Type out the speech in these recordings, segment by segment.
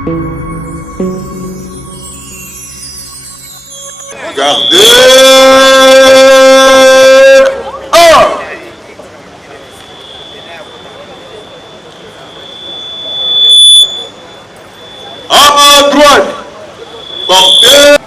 À droite, portez.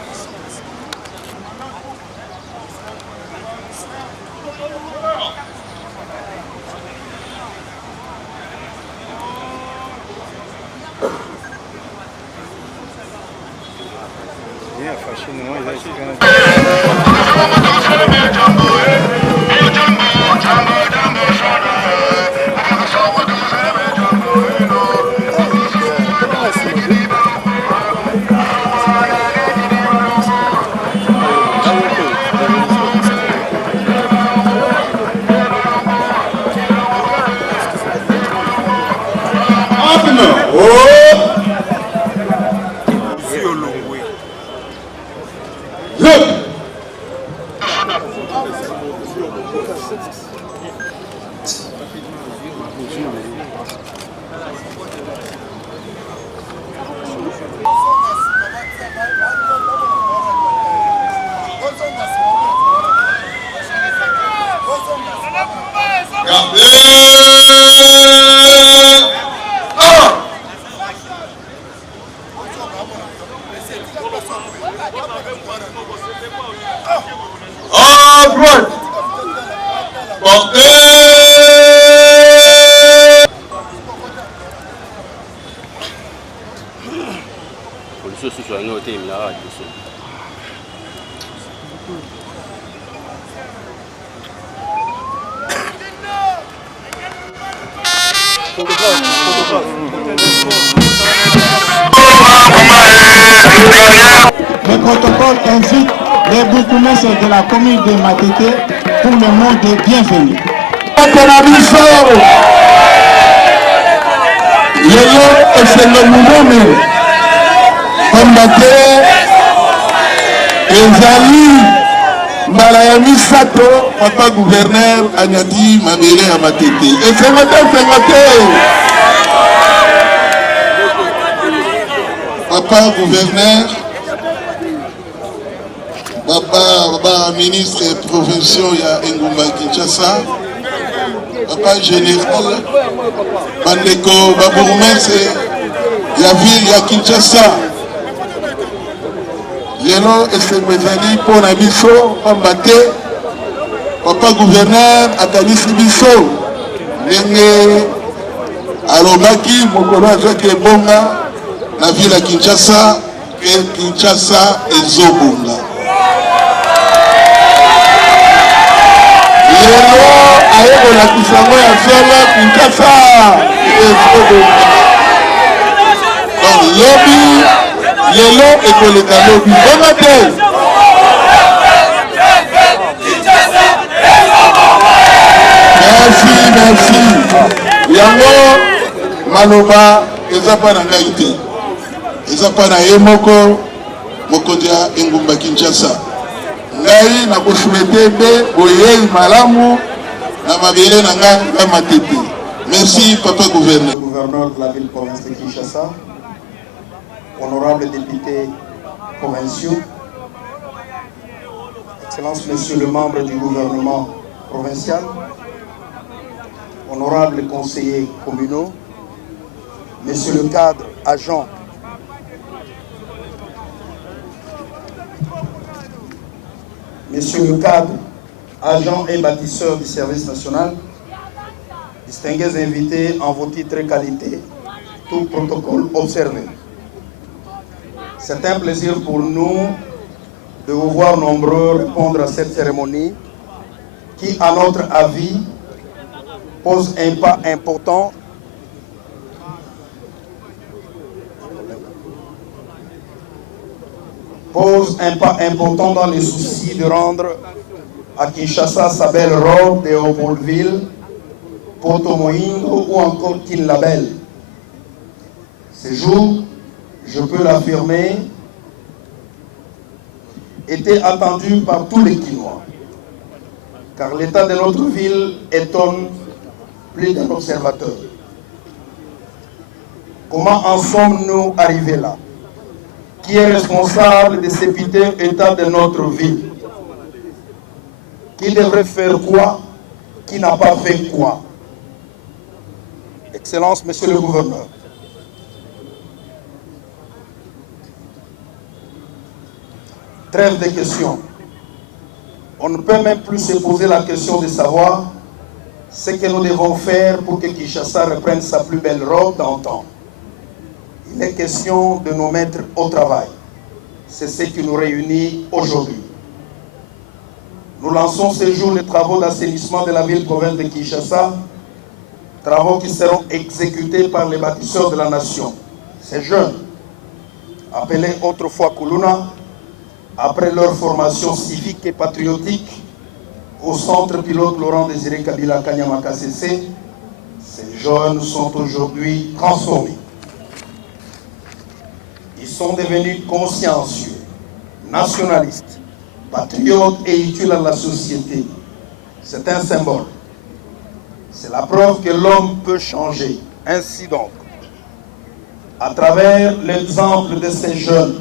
À droite, portez. Le protocole invite les bourgmestres de la commune de Matete pour le mot de bienvenue. Lelo eselo munome kombate ezali mbala ya misato papa gouverneur anyati mabele ya Matete esengote papa gouverneur papa ministre provincial ya Engumba Kinshasa papa général bandeko babourgmestre ya ville ya Kinshasa lelo esengo ezali mpo na biso pamba te papa gouverneur akanisi biso ndenge alobaki mokolo azwaki ebonga na ville ya Kinshasa ke Kinshasa ezobonga. Lelo ayekolakisa yango ya solo Kinshasa ezobonga. Donc lobi lelo ekoleka lobi bonga te. Merci. Yango maloba eza pa na ngai te. Eza pa na ye moko mokonzi ya Engumba Kinshasa. Ngai na kosumete be boyei malamu na mabele na ngai ya Matete. Merci papa gouverneur. Gouverneur de la ville province de Kinshasa, honorables députés provinciaux, Excellences, Messieurs le membre du gouvernement provincial, honorables conseillers communaux, Messieurs le cadre agent, Messieurs le cadre agent et bâtisseurs du service national, distingués invités en vos titres et qualités, tout protocole observé. C'est un plaisir pour nous de vous voir nombreux répondre à cette cérémonie qui, à notre avis, pose un pas important dans les soucis de rendre à Kinshasa sa belle robe de Léopoldville, Poto Moingo ou encore Kinlabel. Ces jours, je peux l'affirmer, était attendu par tous les Kinois, car l'état de notre ville étonne plus d'un observateur. Comment en sommes-nous arrivés là? Qui est responsable de ce piteux état de notre vie? Qui devrait faire quoi? Qui n'a pas fait quoi? Excellence, Monsieur le Gouverneur. Trêve de questions. On ne peut même plus se poser la question de savoir ce que nous devons faire pour que Kinshasa reprenne sa plus belle robe d'antan. Il est question de nous mettre au travail. C'est ce qui nous réunit aujourd'hui. Nous lançons ce jour les travaux d'assainissement de la ville-province de Kinshasa, travaux qui seront exécutés par les bâtisseurs de la nation. Ces jeunes, appelés autrefois Kuluna, après leur formation civique et patriotique au centre pilote Laurent Désiré Kabila Kanyama KCC, ces jeunes sont aujourd'hui transformés. Ils sont devenus consciencieux, nationalistes, patriotes et utiles à la société. C'est un symbole. C'est la preuve que l'homme peut changer. Ainsi donc, à travers l'exemple de ces jeunes,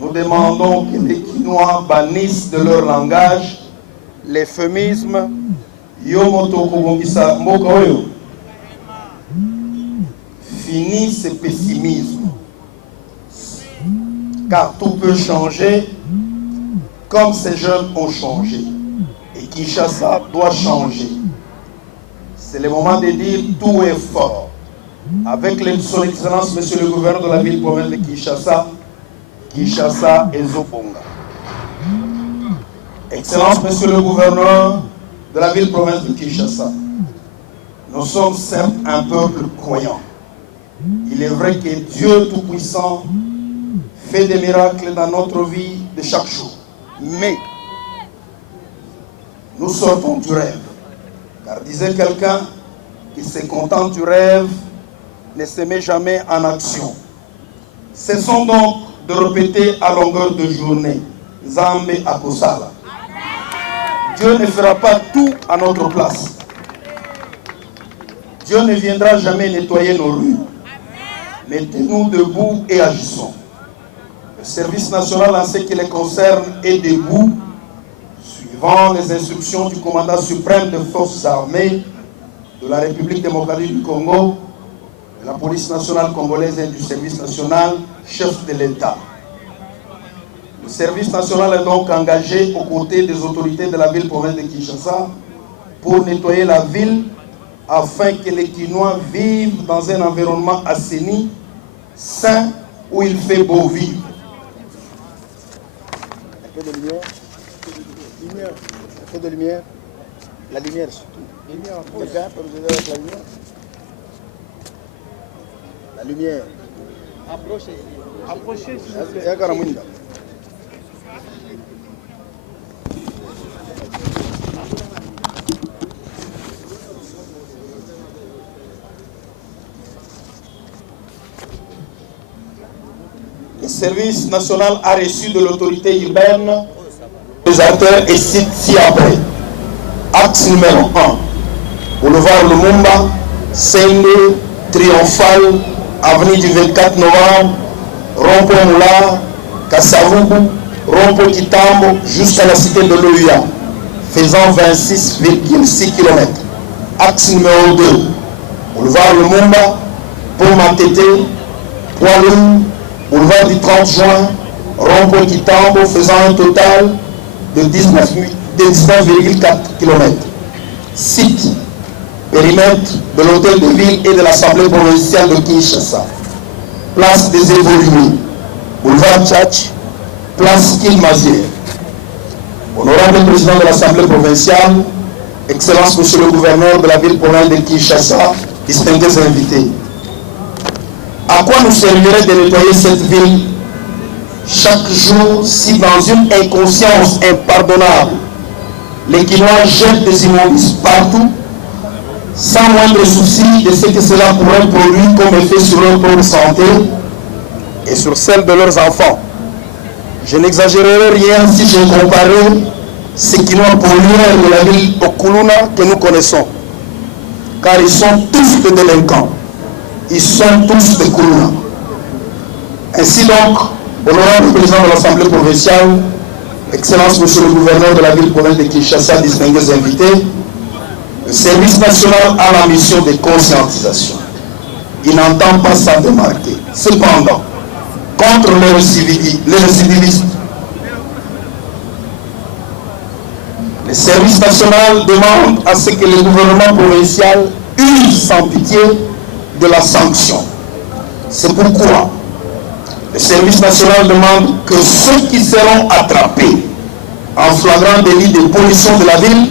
nous demandons que les Kinois bannissent de leur langage l'euphémisme Yomoto Kobongisa Mokoyo. Fini ce pessimisme. Car tout peut changer comme ces jeunes ont changé. Et Kinshasa doit changer. C'est le moment de dire tout est fort. Avec son Excellence, Monsieur le Gouverneur de la ville-province de Kinshasa, Kinshasa et Zobonga. Excellence, Monsieur le Gouverneur de la ville-province de Kinshasa, nous sommes certes un peuple croyant. Il est vrai que Dieu Tout-Puissant fait des miracles dans notre vie de chaque jour. Mais nous sortons du rêve. Car disait quelqu'un qui se contente du rêve ne se met jamais en action. Cessons donc de répéter à longueur de journée Zambe Akosala. Dieu ne fera pas tout à notre place. Dieu ne viendra jamais nettoyer nos rues. Mettez-nous debout et agissons. Le service national en ce qui les concerne est debout, suivant les instructions du commandant suprême des forces armées de la République démocratique du Congo, de la police nationale congolaise et du service national, chef de l'État. Le service national est donc engagé aux côtés des autorités de la ville-province de Kinshasa pour nettoyer la ville afin que les Kinois vivent dans un environnement assaini, sain, où il fait beau vivre. Un peu de lumière. Un peu de lumière. La lumière surtout. Quelqu'un peut nous aider avec la lumière? La lumière. Approchez. Approchez, s'il vous plaît. Le service national a reçu de l'autorité urbaine les acteurs et cite ci-après. Axe numéro 1. Boulevard Lumumba, Sende, Triomphal, avenue du 24 novembre, rond-point Moulard, Kassavubu, rond-point Kitambo, jusqu'à la cité de l'OUA, faisant 26,6 km. Axe numéro 2. Boulevard Lumumba, Pont Matete, Poilou, boulevard du 30 juin, rond-point Kitambo, faisant un total de 19,4 km. Site, périmètre de l'hôtel de ville et de l'Assemblée provinciale de Kinshasa. Place des Évolués, boulevard Tchatch, place Kilmazier. Honorable président de l'Assemblée provinciale, Excellence Monsieur le Gouverneur de la ville-province de Kinshasa, distingués invités. À quoi nous servirait de nettoyer cette ville chaque jour si dans une inconscience impardonnable, les Kinois jettent des immondices partout, sans moindre souci de ce que cela pourrait produire comme effet sur leur propre santé et sur celle de leurs enfants. Je n'exagérerai rien si je comparais ces Kinois pollueurs de la ville Okuluna que nous connaissons, car ils sont tous des délinquants. ils sont tous des Kourouna. Ainsi donc, honorable président de l'Assemblée provinciale, Excellence Monsieur le gouverneur de la ville-province de Kinshasa, distingués invités, le service national a la mission de conscientisation. Il n'entend pas s'en démarquer. Cependant, contre les récidivistes, le service national demande à ce que le gouvernement provincial use sans pitié de la sanction. C'est pourquoi le service national demande que ceux qui seront attrapés en flagrant délit de pollution de la ville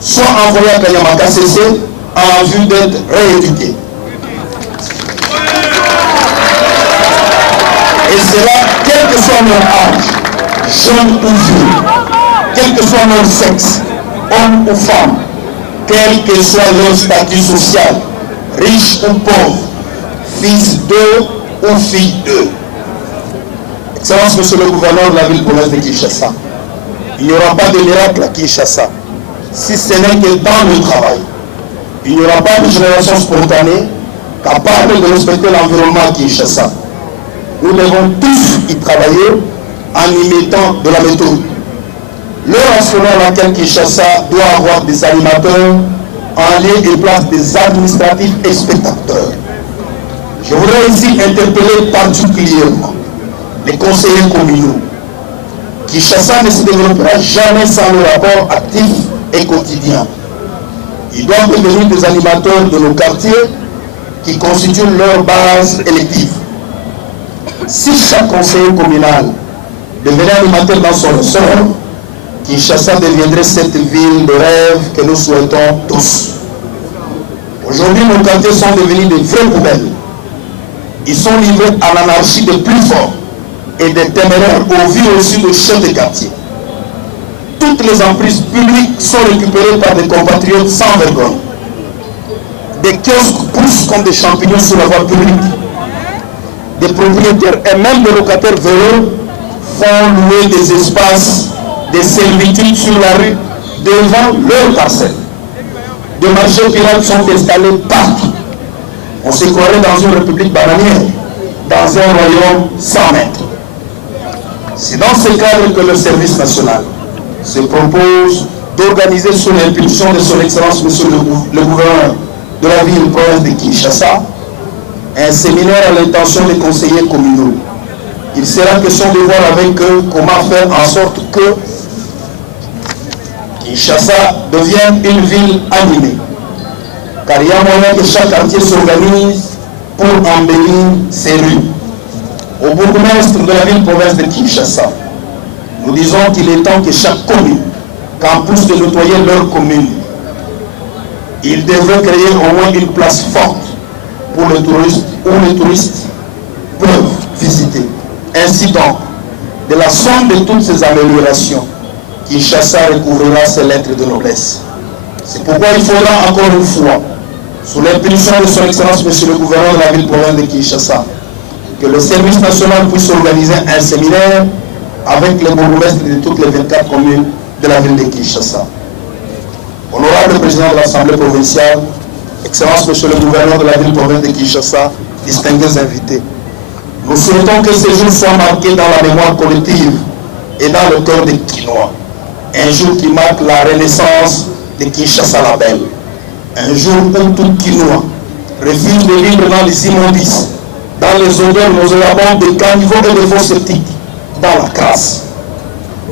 soient envoyés à Kanyamaka CC en vue d'être rééduqués. Et cela, quel que soit leur âge, jeune ou vieux, quel que soit leur sexe, homme ou femme, quel que soit leur statut social, riche ou pauvre, fils d'eux ou fille d'eux. Excellence, Monsieur le gouverneur de la ville-province de Kinshasa, il n'y aura pas de miracle à Kinshasa, si ce n'est que dans le travail. Il n'y aura pas de génération spontanée capable de respecter l'environnement à Kinshasa. Nous devons tous y travailler en y mettant de la méthode. L'heure nationale à laquelle Kinshasa doit avoir des animateurs en lieu et place des administratifs et spectateurs. Je voudrais ici interpeller particulièrement les conseillers communaux. Kinshasa ne se développera jamais sans le rapport actif et quotidien. Ils doivent devenir des animateurs de nos quartiers qui constituent leur base élective. Si chaque conseiller communal devenait animateur dans son ressort, Kinshasa deviendrait cette ville de rêve que nous souhaitons tous. Aujourd'hui, nos quartiers sont devenus de vraies poubelles. Ils sont livrés à l'anarchie des plus forts et des téméraires au vu aussi de chefs de quartier. Toutes les emprises publiques sont récupérées par des compatriotes sans vergogne. Des kiosques poussent comme des champignons sur la voie publique. Des propriétaires et même des locataires véreux font louer des espaces, des servitudes sur la rue devant leur parcelle. Des marchés pirates sont installés partout. On se croirait dans une république bananière, dans un royaume sans maître. C'est dans ce cadre que le service national se propose d'organiser sous l'impulsion de son Excellence Monsieur le gouverneur de la ville-province de Kinshasa un séminaire à l'intention des conseillers communaux. Il sera question de voir avec eux comment faire en sorte que Kinshasa devienne une ville animée. Car il y a moyen que chaque quartier s'organise pour embellir ses rues. Au bourgmestre de la ville-province de Kinshasa, nous disons qu'il est temps que chaque commune, qu'en plus de nettoyer leur commune, il devrait créer au moins une place forte pour les touristes, où les touristes peuvent visiter. Ainsi donc, de la somme de toutes ces améliorations, Kinshasa recouvrira ses lettres de noblesse. C'est pourquoi il faudra encore une fois, sous l'impulsion de son Excellence Monsieur le gouverneur de la ville-province de Kinshasa, que le service national puisse organiser un séminaire avec les bourgmestres de toutes les 24 communes de la ville de Kinshasa. Honorable président de l'Assemblée provinciale, Excellence Monsieur le gouverneur de la ville-province de Kinshasa, distingués invités, nous souhaitons que ces jours soient marqués dans la mémoire collective et dans le cœur des Kinois. Un jour qui marque la renaissance de Kinshasa la Belle. Un jour où tout Kinois refuse de vivre dans les immondices, dans les odeurs nauséabondes des caniveaux et des fosses septiques, dans la crasse.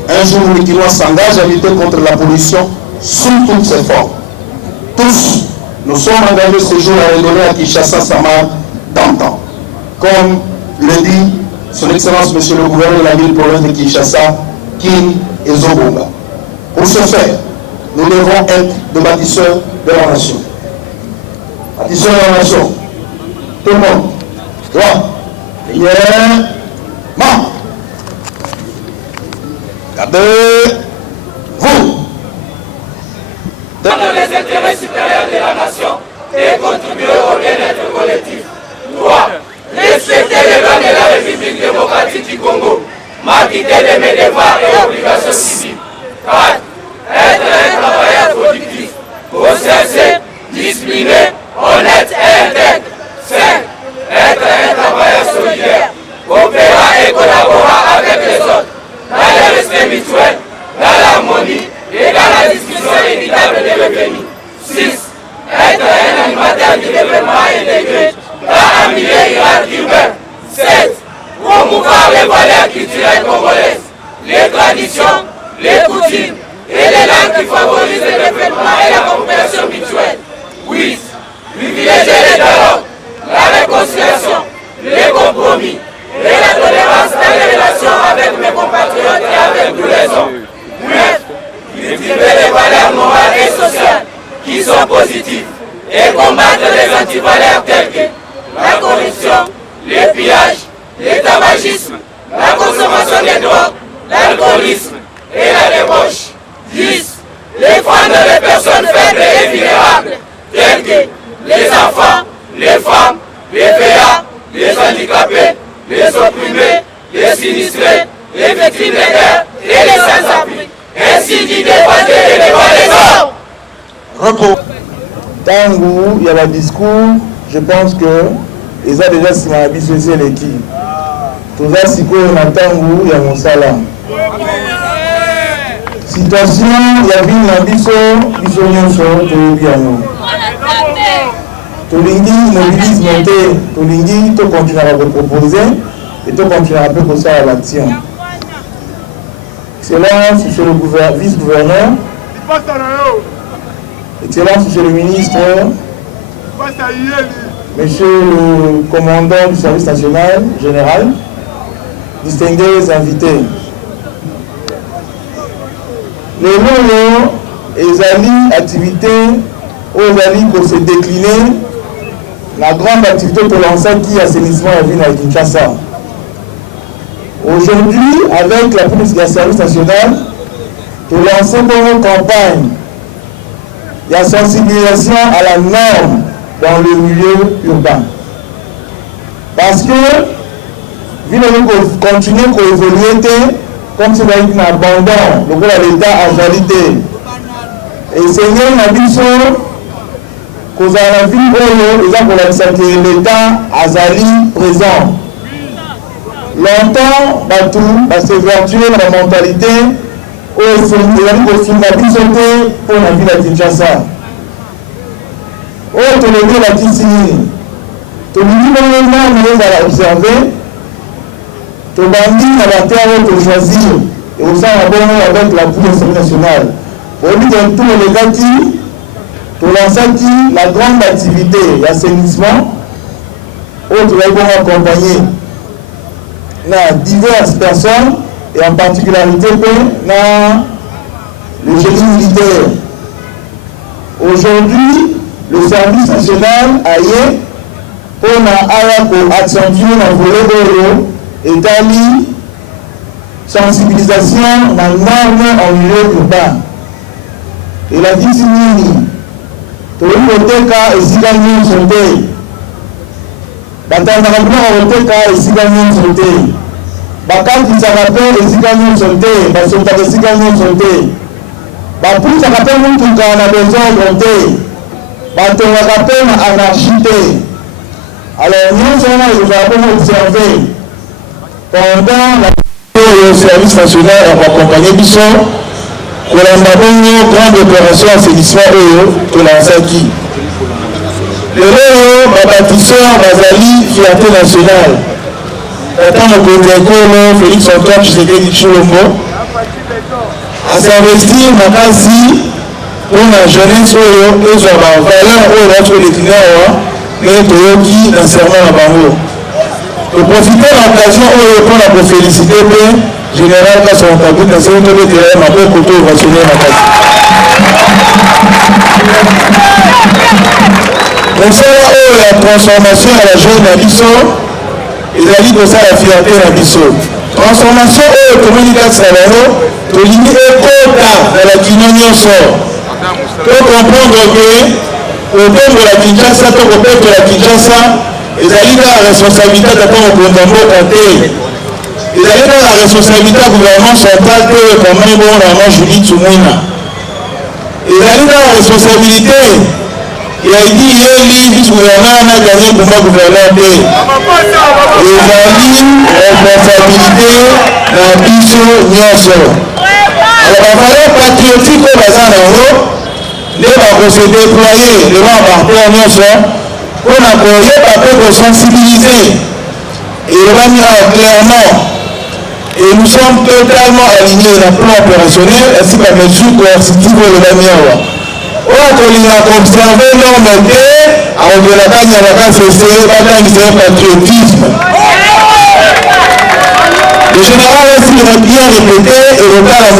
Un jour où les Kinois s'engagent à lutter contre la pollution sous toutes ses formes. Tous, nous sommes engagés ce jour à redonner à Kinshasa sa marque d'antan. Comme le dit son Excellence Monsieur le gouverneur de la ville-province de Kinshasa, Kin et Zobonga. Pour ce faire, nous devons être des bâtisseurs de la nation. Bâtisseurs de la nation. Tout le monde. Droit. Ligne. Main. Gardez-vous. Dans les intérêts supérieurs de la nation et contribuer au bien-être collectif. 3. Respecter les lois de la République démocratique du Congo. M'acquitter de mes devoirs et obligations civiques. 4. Être un travailleur productif, consciencieux, discipliné, honnête et intègre. 5. itinéraire urbain. 7. Promouvoir les valeurs culturelles congolaises, les traditions, les coutumes et les langues qui favorisent le développement et la compréhension mutuelle. 8. Privilégier les dialogues, la réconciliation, les compromis et la tolérance dans les relations avec mes compatriotes et avec tous les hommes. 9. Cultiver les valeurs morales et sociales qui sont positives et combattre les antivaleurs telles que la corruption, les pillages, le tabagisme, la consommation des drogues, l'alcoolisme et la débauche. 10. Défendre les personnes faibles et vulnérables, telles que les enfants, les femmes, les VA, les handicapés, les opprimés, les sinistrés, les victimes de guerre et les sans-abri. Ainsi dit défendre et défendre les hommes. Repos. Tango, il y a le discours, je pense que ils ont déjà si ma vie sociale est qui. Tout ça, si quoi on attend, il y a mon salaire. Situation, il y a une ambition, ils sont bien. Tolingi mobilise monter, Tolingi, tu continueras à proposer et tu continueras à faire ça à l'action. Excellence, monsieur le vice-gouverneur, Excellence, monsieur le ministre, monsieur le commandant du service national général, distingués invités. Les lots et les activités aux alliés pour se décliner, la grande activité pour lancer qui assainissement et ville à Kinshasa. Aujourd'hui, avec la police du service national, pour lancer une campagne, il y a sensibilisation à la norme dans le milieu urbain. Parce que, vu que continuer à évoluer, comme si on a eu un abandon, le coup de l'État a réalité. Et Seigneur n'a dit ça, que la vie pour l'État a présent. Longtemps, c'est vertueux dans la mentalité, pour la ville de Kinshasa. Oh, tu l'as dit la Kissini. Tu l'as dit nous allons observer. Tu l'as dit à la terre où tu choisis. Et au sein avec la police nationale. Pour lui dire tout le gars qui, tu lances qui la grande activité d'assainissement, où tu vas accompagner diverses personnes. Et en particularité dans le génie militaire. Aujourd'hui, le service national a eu pour accentuer le volet de l'État sensibilisation dans la norme en milieu urbain. Et la vie signée, tout le monde est ici gagné sauté. Batandra ici gagné sauté. Bakati sakape esikani sonte, basota esikani sonte. Bapu sakape mutu kana besoin sonte. Batonga kape na anarchité. Alors nous sommes observer pendant le service national a accompagné Bissot pour la grande opération assainissement pour l'Ansaki. Le bâtisseur Bazali, fierté nationale. Attends le côté Félix Antoine Tshisekedi Tshilombo à s'investir makasi pour la jeunesse et sur la valeur où les clients et Toyoki dans serment à Bango. Pour profiter de l'occasion pour la féliciter le général Kasson Tabou dans ce moment de terrain ma peu côté ovationné makasi. Donc c'est la transformation à la jeune Abisso. Ils allaient de ça la fierté à Bissot. Transformation et communication à l'eau, tu lis écota dans la Guinée sort. Pour comprendre que au temps de la Kinshasa, au temps de la Kinshasa, ils allaient dans la responsabilité d'attendre au gouvernement compté. Ils allaient dans la responsabilité du gouvernement central que comme un bon Ramon Julie Tsumuna. Ils allaient dans la responsabilité. Il a dit il vice-gouverneur a gagné pour moi gouverneur B. Il a dit responsabilité dans Bissot Nyonso. Alors la valeur patriotique au bazar en haut, il va se déployer devant Martin Nyonso On a pour sensibiliser et revenir clairement. Et nous sommes totalement alignés dans le plan opérationnel ainsi que la mesure coercitive de la mienne. On a observé l'homme à la cagne à la casse essayer de patriotisme. Le général ainsi a bien répété et le cas à la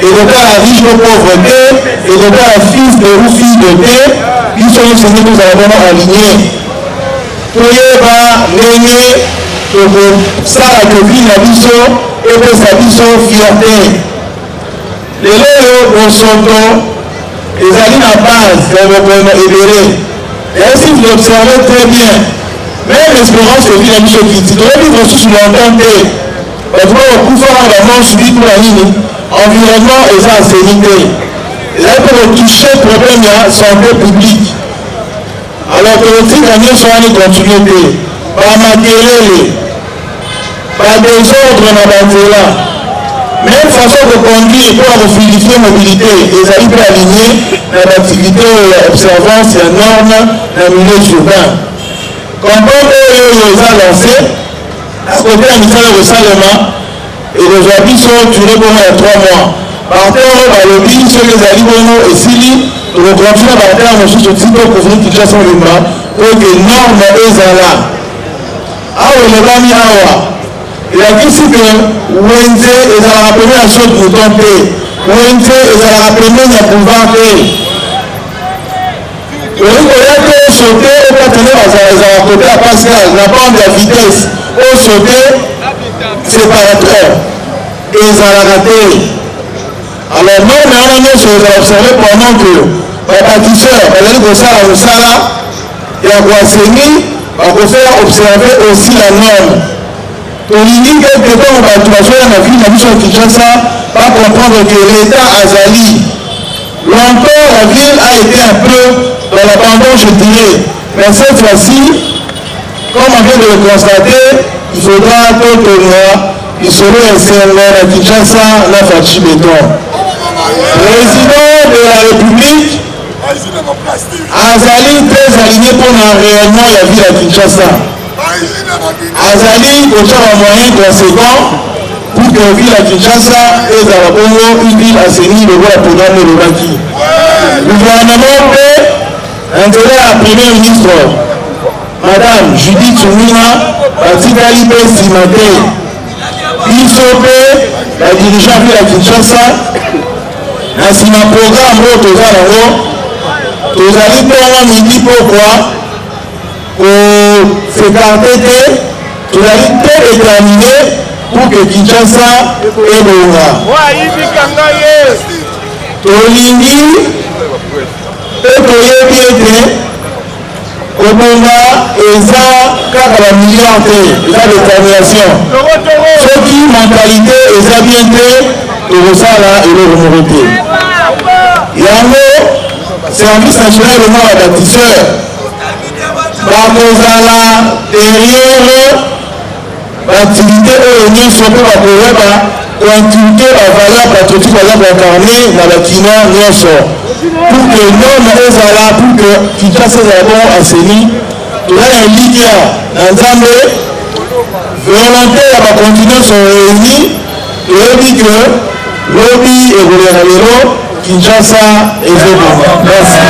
et le cas à riche de pauvreté et le cas à fils de ou fille de thé, ils sont enseignés nous avons alignés. Tout le ça a depuis la vision et que sa vision fierté. Les lois au sonton, les alliés à base dans le gouvernement libéré. Et ainsi vous l'observez très bien. Même l'espérance que vit la mission qui dit, on vivre sous l'entente. Parce que au coup fort la mort subit pour la ligne, environnement et ça sécurité. Et là pour toucher le problème de la santé publique. Alors que le titre de soit en continuité. Par matériel. Par désordre dans la là. Même façon de conduire pour fluidifier la mobilité, les amis peuvent aligner dans l'activité observance et normes dans le milieu urbain. Quand on les a lancés, à côté de la mission de Salema, et les habits sont durés pour moins de 3 mois. Par terre, par le bille, ceux les alliés et Sili, nous continuons par terre, nous sommes tous pour couvrir qui chasse en Lima, pour que les normes soient là. Alors, le Bami Awa. Il a dit que Wenze est la première chose pour tomber. Wenze est la première pour vendre. Le récolteur sauté au partenaire à côté à Pascal, la bande de vitesse, au sauté séparateur. Et ils ont raté. Alors, nous, on a observé pendant que les bâtisseurs, les gens et on va enseigner, on va faire observer aussi la norme. On dit quelque temps, on va trouver la vie, la mission Kinshasa, pas comprendre que l'État Azali, longtemps la ville a été un peu dans l'abandon, je dirais. Mais cette fois-ci, comme on vient de le constater, il faudra que il serait un à Kinshasa, la Fachi Béton. Président de la République, Azali très aligné pour réellement la ville à Kinshasa. Azali au temps moyen conséquent pour que la ville à Kinshasa et à la Congo, une ville assainie de voir pour gagner le bâti. Le gouvernement peut intégrer la première ministre, Madame Judith Soumina, Batikali P. Simate, ISOP, la dirigeante de la Kinshasa, ainsi un programme où tous allez faire midi pourquoi s'écarter, tous allez déterminer pour que Kinshasa est Bonga. Tolingi et Toyebi au Bonga et ça, car la milliardaire, la détermination. Ce qui mentalité et ça bien et ça là et le remonter. Yango, service national de mort à bâtisseur. Bakozala derrière l'activité réunion sur le bakoyeba continuité la valeur patriotique par exemple incarnée dans la bâtiment nyonso pour que l'homme ezala pour que Kinshasa ezala bon assaini toza na lidia na nzambe volonté ya bacontinent sont réunis toyebi que lobi ekoleka lelo Kinshasa ezobonga. Merci.